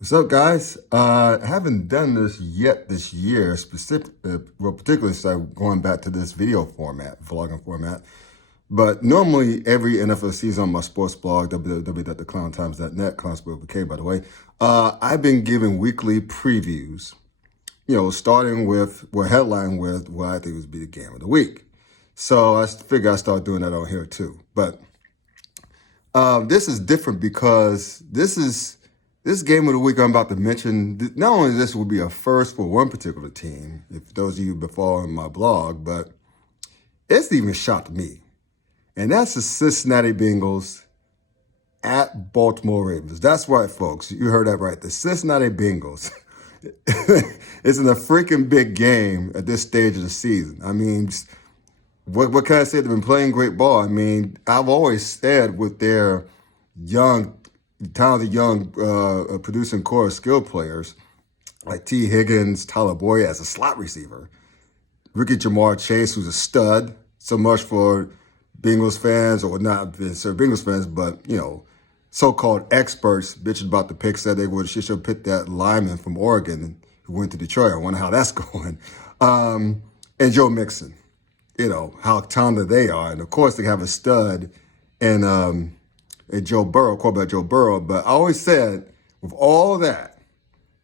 What's up, guys? I haven't done this yet this year, particularly started going back to this video format, vlogging format. But normally, every NFL season on my sports blog, www.theclowntimes.net, Clownsport with K, by the way, I've been giving weekly previews, starting with, headline with what I think would be the game of the week. So I figure I start doing that on here too. But this is different because this game of the week I'm about to mention. Not only this will be a first for one particular team, if those of you been following my blog, but it's even shocked me. And that's the Cincinnati Bengals at Baltimore Ravens. That's right, folks. You heard that right. The Cincinnati Bengals. It's in a freaking big game at this stage of the season. I mean, what can I say? They've been playing great ball. I mean, I've always said with their talented young producing core of skill players like T. Higgins, Tyler Boyd as a slot receiver, Ricky Jamar Chase, who's a stud. So much for Bengals fans, or not Bengals fans, but so-called experts bitching about the picks that they should have picked that lineman from Oregon who went to Detroit. I wonder how that's going. And Joe Mixon, how talented they are, and of course they have a stud and Joe Burrow, quarterback Joe Burrow. But I always said, with all that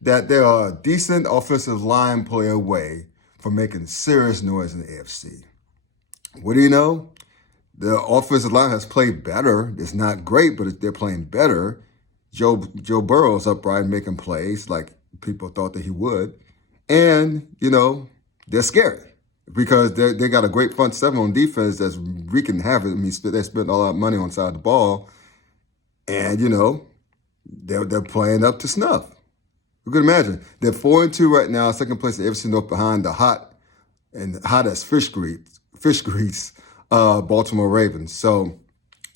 they are a decent offensive line play away from making serious noise in the AFC. What do you know? The offensive line has played better. It's not great, but they're playing better. Joe Burrow's upright making plays like people thought that he would. And, they're scary because they got a great front seven on defense that's wreaking havoc. I mean, they spent all that money on side of the ball. And, they're playing up to snuff. You can imagine. They're 4-2 right now, second place in AFC North behind the hot as fish grease Baltimore Ravens. So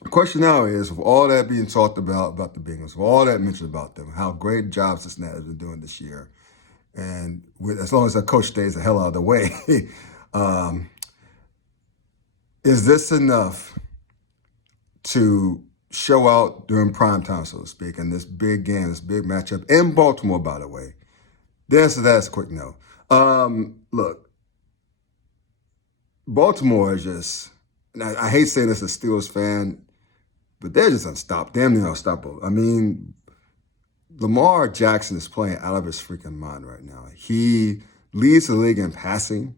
the question now is, with all that being talked about the Bengals, with all that mentioned about them, how great a job Cincinnati has been doing this year, and as long as their coach stays the hell out of the way, is this enough to show out during prime time, so to speak, in this big game, this big matchup in Baltimore, by the way? The answer to that is a quick no. Look, Baltimore is just, and I hate saying this as a Steelers fan, but they're just damn near unstoppable. I mean, Lamar Jackson is playing out of his freaking mind right now. He leads the league in passing.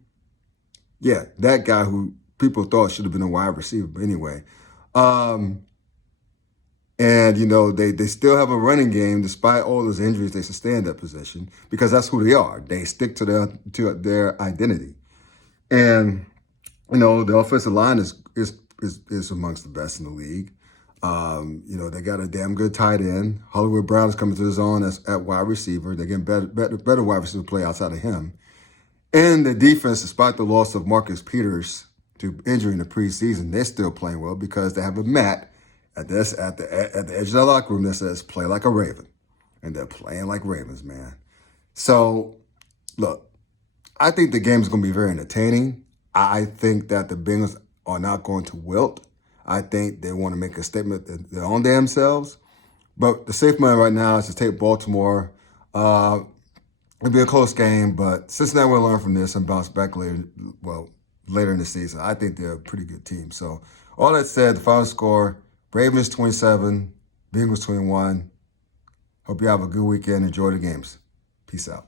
Yeah, that guy who people thought should have been a wide receiver, but anyway. And, they still have a running game despite all those injuries they sustained that position, because that's who they are. They stick to their identity. And, the offensive line is amongst the best in the league. They got a damn good tight end. Hollywood Brown is coming to the zone at wide receiver. They're getting better wide receiver play outside of him. And the defense, despite the loss of Marcus Peters to injury in the preseason, they're still playing well because they have a mat at the edge of the locker room that says "Play like a Raven," and they're playing like Ravens, man. So, look, I think the game is going to be very entertaining. I think that the Bengals are not going to wilt. I think they want to make a statement that they're on themselves. But the safe money right now is to take Baltimore. It'll be a close game, but Cincinnati will learn from this and bounce back later in the season. I think they're a pretty good team. So all that said, the final score, Ravens 27, Bengals 21. Hope you have a good weekend. Enjoy the games. Peace out.